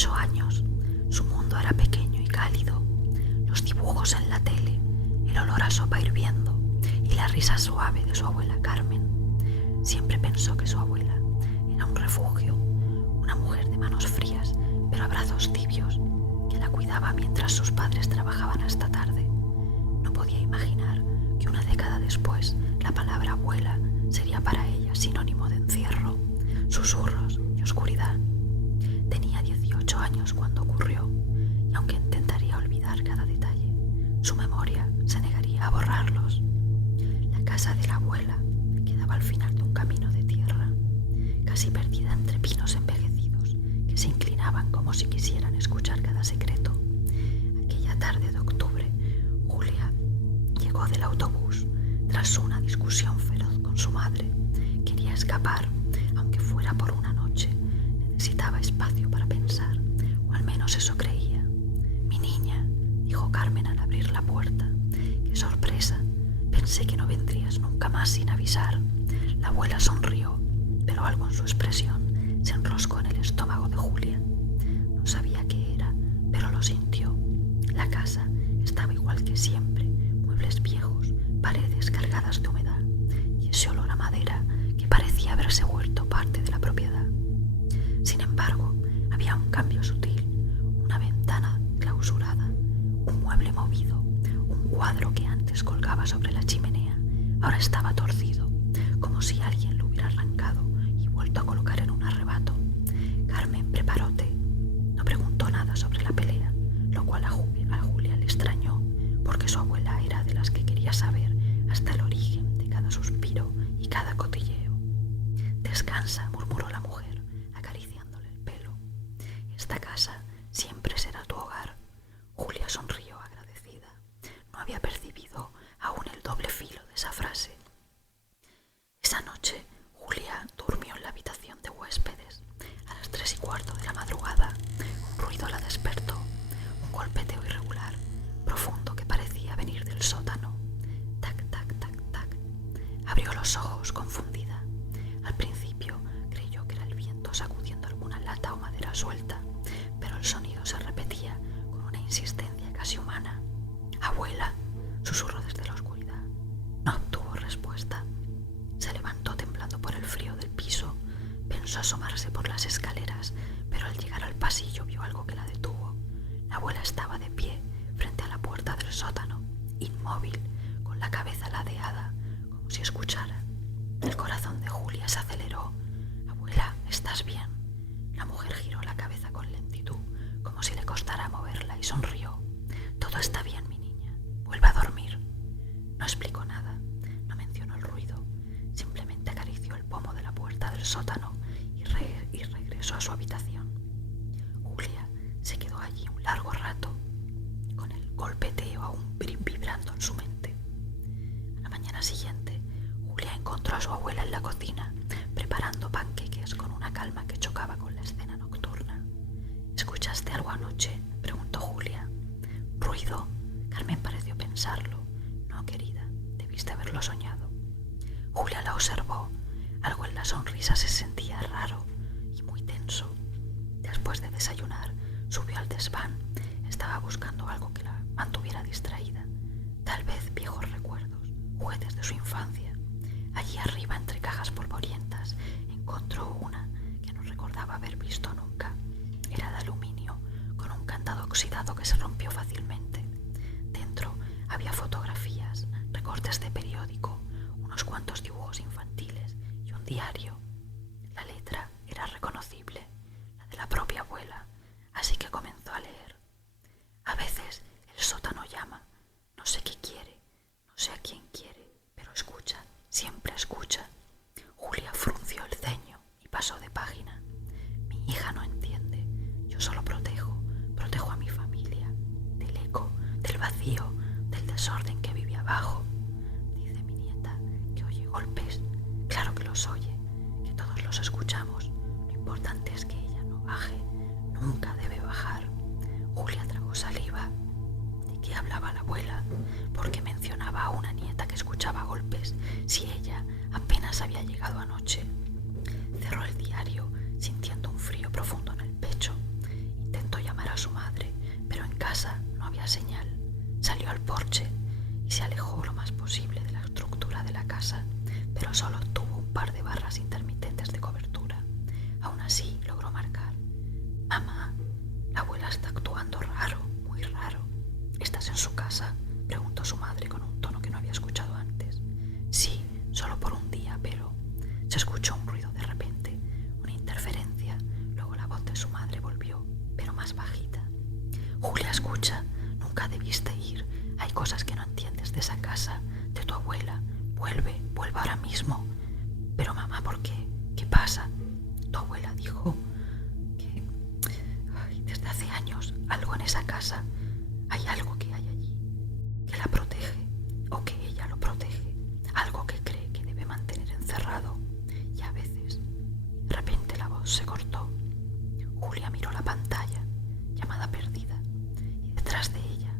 8 años. Su mundo era pequeño y cálido. Los dibujos en la tele, el olor a sopa hirviendo y la risa suave de su abuela Carmen. Siempre pensó que su abuela era un refugio, una mujer de manos frías pero abrazos tibios, que la cuidaba mientras sus padres trabajaban hasta tarde. No podía imaginar que una década después la palabra abuela sería para ella sinónimo de encierro, susurros y oscuridad. Tenía 18 años cuando ocurrió, y aunque intentaría olvidar cada detalle, su memoria se negaría a borrarlos. La casa de la abuela quedaba al final de un camino de tierra, casi perdida entre pinos envejecidos que se inclinaban como si quisieran escuchar cada secreto. Aquella tarde de octubre, Julia llegó del autobús tras una discusión feroz con su madre. Quería escapar, aunque fuera por una noche. Necesitaba espacio para pensar, o al menos eso creía. «Mi niña», dijo Carmen al abrir la puerta. «Qué sorpresa. Pensé que no vendrías nunca más sin avisar». La abuela sonrió, pero algo en su expresión se enroscó en el estómago de Julia. No sabía qué era, pero lo sintió. La casa estaba igual que siempre, muebles viejos, paredes cargadas de humedad y ese olor a madera que parecía haberse vuelto parte de la propiedad. Sin embargo, había un cambio sutil, una ventana clausurada, un mueble movido, un cuadro que antes colgaba sobre la chimenea, ahora estaba torcido, como si alguien lo hubiera arrancado y vuelto a colocar en un arrebato. Carmen preparó té. No preguntó nada sobre la pelea, lo cual a Julia le extrañó, porque su abuela era de las que quería saber hasta el origen de cada suspiro y cada cotilleo. «Descansa», murmuró la mujer, acariciándole el pelo. «Esta casa siempre será tu hogar». Julia sonrió agradecida. No había percibido aún el doble filo de esa frase. Esa noche, Julia durmió en la habitación de huéspedes. A las 3:15 de la madrugada, un ruido la despertó, un golpeteo irregular, profundo que parecía venir del sótano. Tac, tac, tac, tac. Abrió los ojos confundida. Al principio creyó que era el viento sacudiendo alguna lata o madera suelta, pero el sonido se repetía con una insistencia casi humana. «Abuela», susurró desde la oscuridad. No obtuvo respuesta. Se levantó temblando por el frío del piso. Pensó asomarse por las escaleras, pero al llegar al pasillo vio algo que la detuvo. La abuela estaba de pie frente a la puerta del sótano, inmóvil, con la cabeza ladeada, como si escuchara. El corazón de Julia se aceleró. «Abuela, ¿estás bien?» La mujer giró la cabeza con lentitud, como si le costara moverla, y sonrió. «Todo está bien, mi niña. Vuelve a dormir». No explicó nada, no mencionó el ruido, simplemente acarició el pomo de la puerta del sótano y regresó a su habitación. Julia se quedó allí un largo rato, con el golpeteo aún vibrando en su mente. A la mañana siguiente, Julia encontró a su abuela en la cocina, preparando panqueques con una calma que chocaba con la escena nocturna. «¿Escuchaste algo anoche?», preguntó Julia. «¿Ruido?». Carmen pareció pensarlo. «No, querida, debiste haberlo soñado». Julia la observó. Algo en la sonrisa se sentía raro y muy tenso. Después de desayunar, subió al desván. Estaba buscando algo que la mantuviera distraída. Tal vez viejos recuerdos, juguetes de su infancia. Allí arriba, entre cajas polvorientas, encontró una que no recordaba haber visto nunca. Era de aluminio, con un candado oxidado que se rompió fácilmente. Dentro había fotografías, recortes de periódico, unos cuantos dibujos infantiles y un diario. La letra era reconocible, la de la propia abuela, así que comenzó a leer. «A veces el sótano llama, no sé qué quiere, no sé a quién quiere, pero escucha, siempre escucha». Julia frunció el ceño y pasó de página. «Mi hija no entiende, yo solo protejo a mi familia, del eco, del vacío, del desorden que vive abajo. Dice mi nieta que oye golpes, claro que los oye, que todos los escuchamos, lo importante es que ella no baje, nunca debe bajar». Julia tragó saliva. ¿De qué hablaba la abuela? ¿Por qué mencionaba a una nieta que escuchaba golpes si ella apenas había llegado anoche? Cerró el diario sintiendo un frío profundo en el pecho. casa?, preguntó su madre con un tono que no había escuchado antes. Sí, solo por un día, pero... Se escuchó un ruido de repente, una interferencia. Luego la voz de su madre volvió, pero más bajita. Julia, escucha, nunca debiste ir. Hay cosas que no entiendes de esa casa, de tu abuela. Vuelve ahora mismo. Pero mamá, ¿por qué? ¿Qué pasa? Tu abuela dijo que desde hace años algo en esa casa, hay algo que hay allí, que la protege o que ella lo protege, algo que cree que debe mantener encerrado. Y a veces, de repente la voz se cortó. Julia miró la pantalla, llamada perdida, y detrás de ella,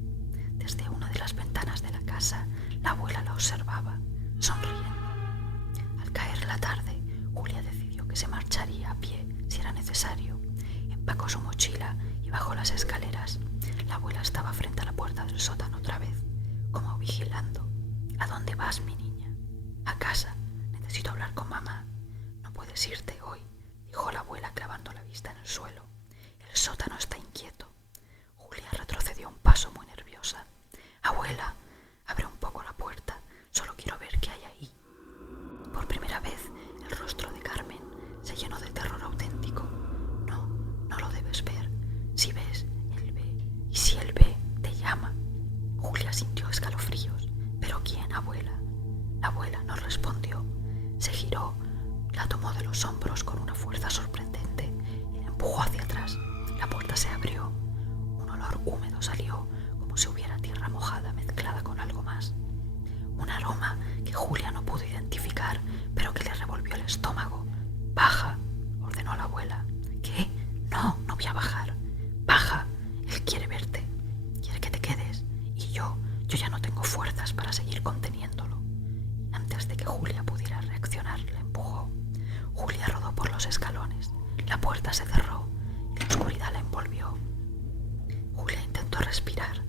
desde una de las ventanas de la casa, la abuela la observaba, sonriendo. Al caer la tarde, Julia decidió que se marcharía a pie si era necesario. Empacó su mochila y bajó las escaleras. La abuela estaba frente a la puerta del sótano otra vez, como vigilando. ¿A dónde vas, mi niña? A casa. Necesito hablar con mamá. No puedes irte hoy, dijo la abuela clavando la vista en el suelo. El sótano está inquieto. Julia retrocedió un paso muy nerviosa. Abuela, abre un poco la puerta. Solo quiero ver qué hay ahí. Por primera vez, el rostro de Carmen se llenó de terror auténtico. No, no lo debes ver. Si ves, él ve. Y si él ve, te llama. Julia sintió escalofríos. ¿Pero quién, abuela? La abuela no respondió. Se giró, la tomó de los hombros con una fuerza sorprendente y la empujó hacia atrás. La puerta se abrió. Un olor húmedo salió, como si hubiera tierra mojada mezclada con algo más. Un aroma que Julia no pudo identificar, pero que le revolvió el estómago. «Baja», ordenó la abuela. «¿Qué? No, no voy a bajar. Baja, él quiere verte. Quiere que te quedes. Y yo ya no tengo fuerzas para seguir conteniéndolo». Antes de que Julia pudiera reaccionar, la empujó. Julia rodó por los escalones. La puerta se cerró y la oscuridad la envolvió. Julia intentó respirar.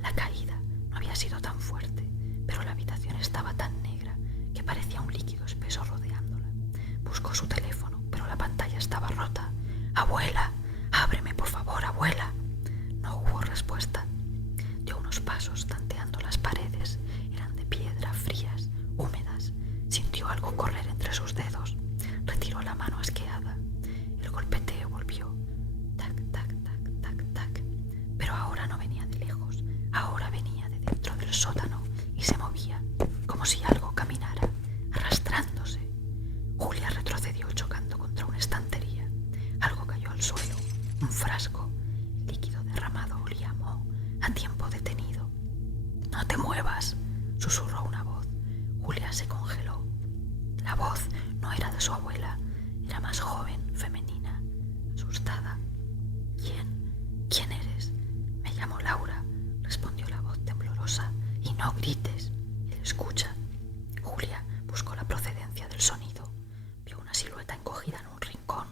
La caída no había sido tan fuerte, pero la habitación estaba tan negra que parecía un líquido espeso rodeándola. Buscó su teléfono, pero la pantalla estaba rota. «Abuela, ábreme, por favor, abuela». No hubo respuesta. Dio unos pasos tanteando las paredes. Eran de piedra, frías, húmedas. Sintió algo correr entre sus dedos. Retiró la mano asqueada. El golpeteo volvió. Tac, tac, tac, tac, tac. Pero ahora no venía de lejos. Ahora venía de dentro del sótano y se movía, como si algo caminara, arrastrándose. Julia retrocedió chocando contra una estantería. Algo cayó al suelo. Un frasco. El líquido derramado olía a moho, a tiempo detenido. «No te muevas», susurró una voz. Julia se congeló. La voz no era de su abuela, era más joven, femenina, asustada. ¿Quién eres? Me llamo Laura, respondió la voz temblorosa. Y no grites, él escucha. Julia buscó la procedencia del sonido. Vio una silueta encogida en un rincón,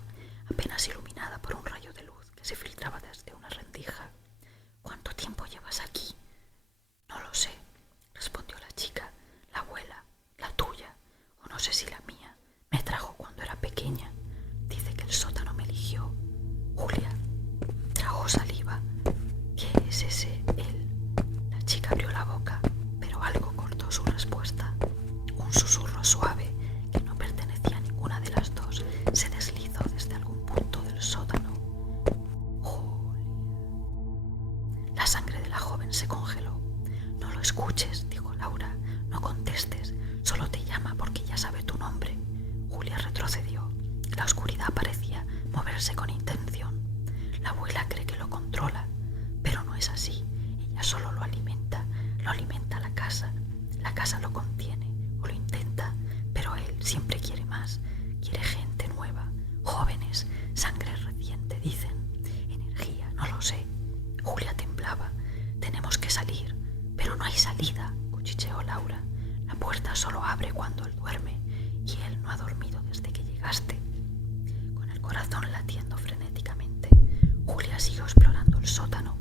apenas iluminada por un rayo de luz que se filtraba desde una rendija. «¿Cuánto tiempo llevas aquí?» «No lo sé», respondió la chica. «La abuela, la tuya, o no sé si la mía, me trajo cuando era pequeña. Dice que el sótano me eligió». Julia tragó saliva. «¿Qué es ese él?» La chica abrió la boca, pero algo cortó su respuesta. Un susurro suave, que no pertenecía a ninguna de las dos, se deslizó desde algún punto del sótano. «Julia». La sangre de la joven se congeló. «No lo escuches», dijo Laura. «No contestes, solo te llama porque ya sabe tu nombre». Julia retrocedió. La oscuridad parecía moverse con intención. La abuela cree que lo controla, pero no es así. Ella solo lo alimenta la casa. La casa lo contiene, o lo intenta, pero él siempre quiere más. Quiere gente nueva, jóvenes, sangre reciente, dicen. Energía, no lo sé. Julia temblaba. «Tenemos que salir». «Pero no hay salida», cuchicheó Laura. «La puerta solo abre cuando él duerme, y él no ha dormido desde que llegaste». Con el corazón latiendo frenéticamente, Julia siguió explorando el sótano.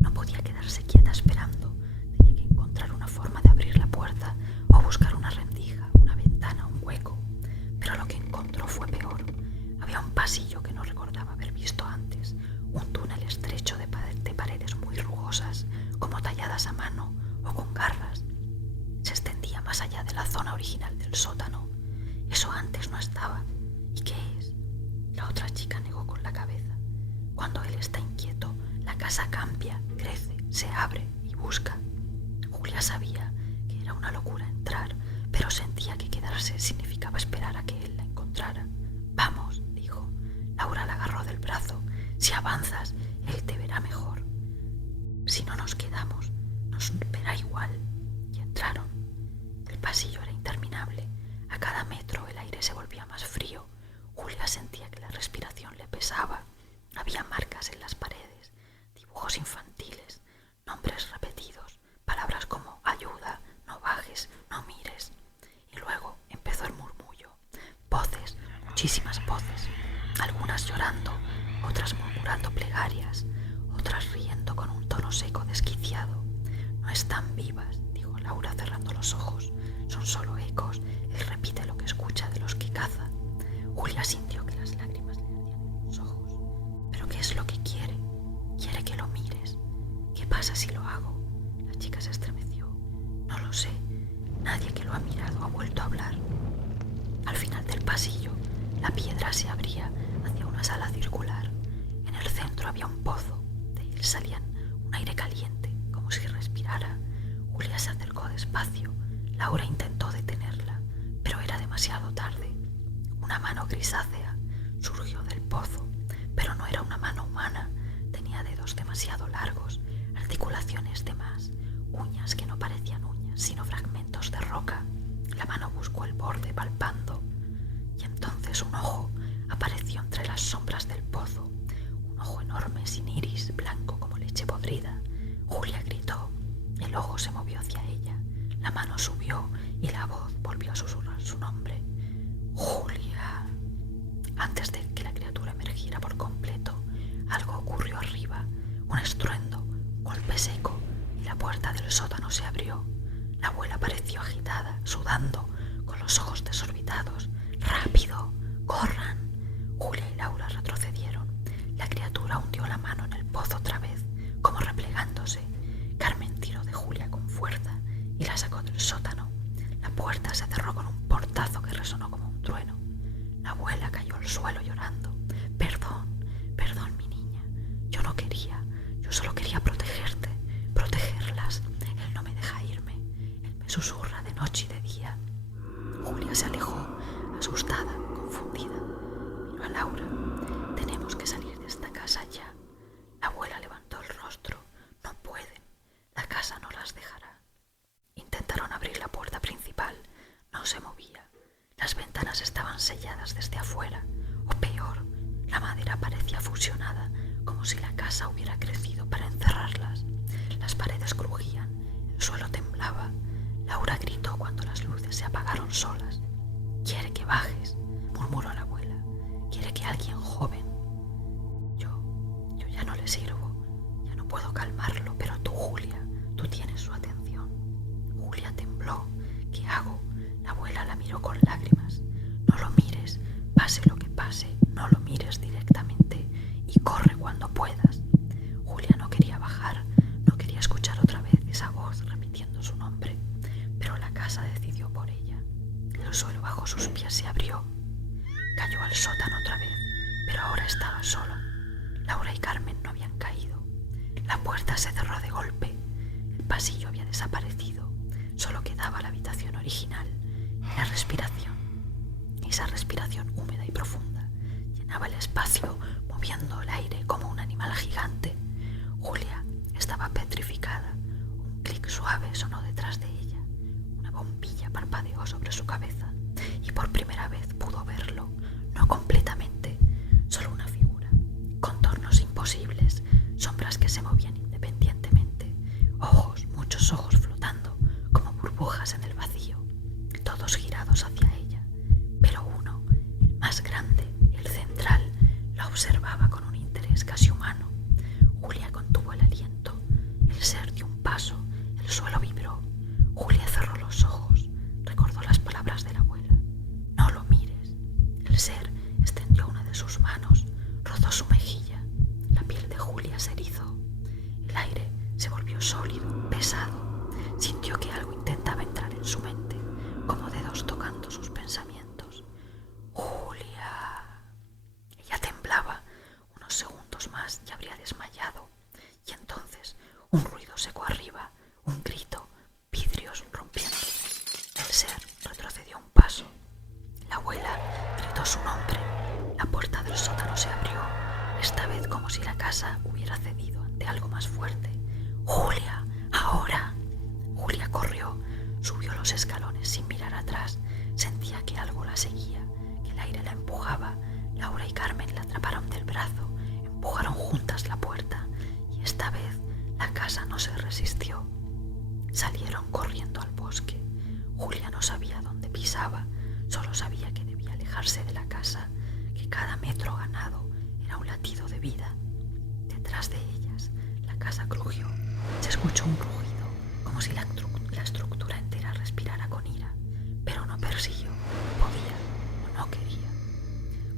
No podía quedarse quieta esperando. Tenía que encontrar una forma de abrir la puerta o buscar una rendija, una ventana, un hueco. Pero lo que encontró fue peor. Había un pasillo que no recordaba haber visto antes, un túnel estrecho de paredes muy rugosas, como talladas a mano, o con garras. Se extendía más allá de la zona original del sótano. Eso antes no estaba. ¿Y qué es? La otra chica negó con la cabeza. Cuando él está inquieto, la casa cambia, crece, se abre y busca. Julia sabía que era una locura entrar, pero sentía que quedarse significaba esperar a que él la encontrara. Vamos, dijo. Laura la agarró del brazo. Si avanzas, él te verá mejor. Si no nos quedamos, nos verá igual. Y entraron. El pasillo era interminable. A cada metro el aire se volvía más frío. Julia sentía que la respiración le pesaba. Había marcas en las paredes, dibujos infantiles, nombres repetidos, palabras como ayuda, no bajes, no mires. Y luego empezó el murmullo. Voces, muchísimas voces, algunas llorando, otras murmurando plegarias, otras riendo con un tono seco desquiciado. No están vivas, dijo Laura cerrando los ojos. Son solo ecos. Él repite lo que escucha de los que caza. Julia sintió que las lágrimas le ardían en los ojos. ¿Pero qué es lo que quiere? Quiere que lo mires. ¿Qué pasa si lo hago? La chica se estremeció. No lo sé. Nadie que lo ha mirado ha vuelto a hablar. Al final del pasillo, la piedra se abría hacia una sala circular. En el centro había un pozo. De él salían un aire caliente, como si respirara. Julia se acercó despacio. Laura intentó detenerla, pero era demasiado tarde. Una mano grisácea surgió del pozo, pero no era una mano humana. Tenía dedos demasiado largos, articulaciones de más, uñas que no parecían uñas, sino fragmentos de roca. La mano buscó el borde palpando, y entonces un ojo apareció entre las sombras del pozo. Un ojo enorme, sin iris, blanco como leche podrida. Julia gritó. El ojo se movió hacia ella. La mano subió y la voz volvió a susurrar su nombre. Julia. Antes de que la criatura emergiera por completo, algo ocurrió arriba. Un estruendo, un golpe seco, y la puerta del sótano se abrió. La abuela pareció agitada, sudando, con los ojos desorbitados. ¡Rápido! ¡Corran! Julia y Laura retrocedieron. La criatura hundió la mano en el pozo otra vez, como replegándose. Carmen tiró de Julia con fuerza y la sacó del sótano. La puerta se cerró con un portazo que resonó como un trueno. La abuela cayó al suelo llorando. Perdón, perdón, mi niña. Yo no quería, yo solo quería protegerte, protegerlas. Él no me deja irme. Él me susurra de noche y de día. Julia se alejó, asustada, confundida. Miró a Laura. Tenemos que salir de esta casa ya. La abuela levantó el rostro. No pueden. La casa no las dejará. Intentaron abrir la puerta principal. No se movía. Las ventanas estaban selladas desde afuera. O peor, la madera parecía fusionada, como si la casa hubiera crecido para encerrarlas. Las paredes crujían. El suelo temblaba. Laura gritó cuando las luces se apagaron solas. «Quiere que bajes», murmuró la abuela. «Quiere que alguien joven». Yo ya no le sirvo. Ya no puedo calmarlo, pero tú, Julia, tú tienes su atención. Julia tembló. ¿Qué hago? La abuela la miró con lágrimas. No lo mires, pase lo que pase, no lo mires directamente y corre cuando puedas. Julia no quería bajar, no quería escuchar otra vez esa voz repitiendo su nombre, pero la casa decidió por ella. El suelo bajo sus pies se abrió. Cayó al sótano otra vez, pero ahora estaba solo. Laura y Carmen no habían caído. La puerta se cerró de golpe. El pasillo había desaparecido. Solo quedaba la habitación original y la respiración. Esa respiración húmeda y profunda llenaba el espacio, moviendo el aire como un animal gigante. Julia estaba petrificada. Un clic suave sonó detrás de ella. Una bombilla parpadeó sobre su cabeza y por primera vez pudo verlo, no completamente, solo una figura, contornos imposibles, sombras que se movían independientemente, ojos, muchos ojos flotando como burbujas en el vacío, todos girados hacia ella, pero uno, el más grande, el central, la observaba con un interés casi humano. Julia contuvo el aliento. El ser dio un paso, el suelo vibró. Julia cerró los ojos, recordó las palabras de la abuela. No lo mires. El ser extendió una de sus manos, rozó su mejilla. La piel de Julia se erizó. El aire se volvió sólido, pesado. Sintió que algo intentaba entrar en su mente, como dedos tocando sus pensamientos. Julia. Ella temblaba. Unos segundos más y habría desmayado. Y entonces un ruido seco arriba, un grito, vidrios rompiendo. El ser retrocedió un paso. La abuela gritó su nombre. La puerta del sótano se abrió, esta vez como si la casa hubiera cedido ante algo más fuerte. ¡Julia! ¡Ahora! Julia corrió, subió los escalones sin mirar atrás. Sentía que algo la seguía, que el aire la empujaba. Laura y Carmen la atraparon del brazo, empujaron juntas la puerta y esta vez la casa no se resistió. Salieron corriendo al bosque. Julia no sabía dónde pisaba, solo sabía que debía alejarse de la casa, que cada metro ganado era un latido de vida. Detrás de ellas, la casa crujió. Se escuchó un rugido, como si la estructura entera respirara con ira, pero no persiguió, podía o no quería.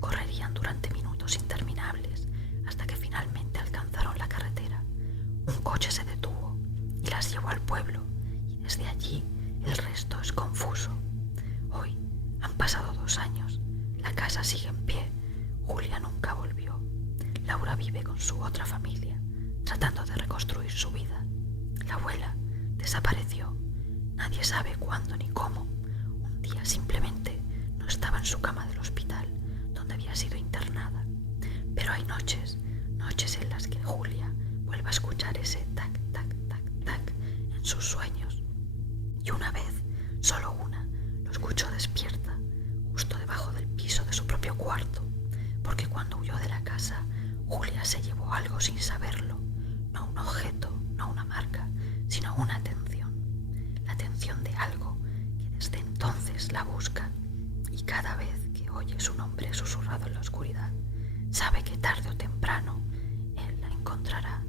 Correrían durante minutos interminables hasta que finalmente alcanzaron la carretera. Un coche se detuvo y las llevó al pueblo, y desde allí el resto es confuso. Hoy han pasado 2 años, la casa sigue en pie, Julia nunca volvió. Laura vive con su otra familia, tratando de reconstruir su vida. La abuela desapareció, nadie sabe cuándo ni cómo. Un día simplemente no estaba en su cama del hospital, donde había sido internada. Pero hay noches en las que Julia vuelve a escuchar ese tac, tac, tac, tac en sus sueños. Y una vez, solo una, lo escuchó despierta, justo debajo del piso de su propio cuarto, porque cuando huyó de la casa, Julia se llevó algo sin saberlo, no un objeto, no una marca, sino una atención, la atención de algo que desde entonces la busca, y cada vez que oye su nombre susurrado en la oscuridad, sabe que tarde o temprano él la encontrará.